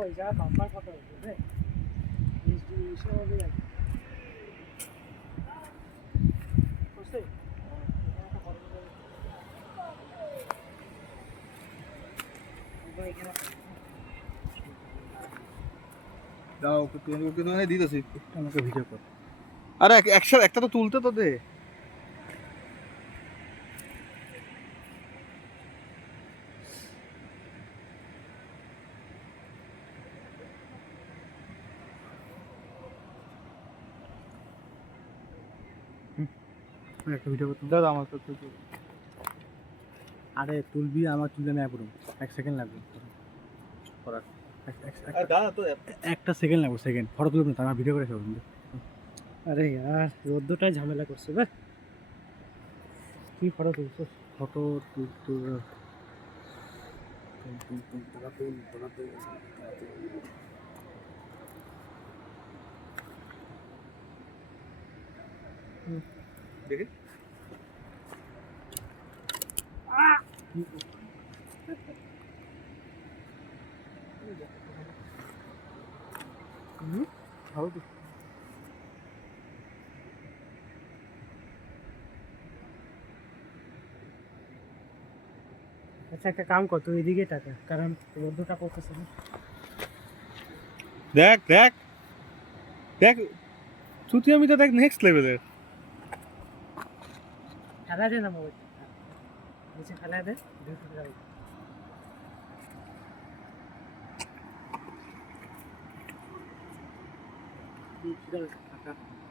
ওই যা bumper photo হচ্ছে ডিস্ট্রিবিউশন হবে করছে দাও ওকে তো দিতেছি আমাকে ভিডিও কর। আরে একসাথে একটা তো তুলতে তো দে। একটা ভিডিও করতে দাদা আমার তো আরে তুলবি আমার তুললে না পুরো 1 সেকেন্ড লাগবে করার দাদা তো একটা সেকেন্ড লাগবে সেকেন্ড ফটো তুলব না আমার ভিডিও করে ফেলব। আরে यार রোদ্দটাই ঝামেলা করছে বে কি ফটো তুলছো ফটো তুলতে দেখে ভালো তো আচ্ছা একটা কাম কর তুই এদিকে টাকা কারণ রোদ্দটা পড়তেছে না দেখ দেখ দেখ তুই আমি তো দেখ নেক্সট লেভেলের ফেলা দে না মোবাইল নিচে ফেলা দে ভিডিও যাবে ঠিক আছে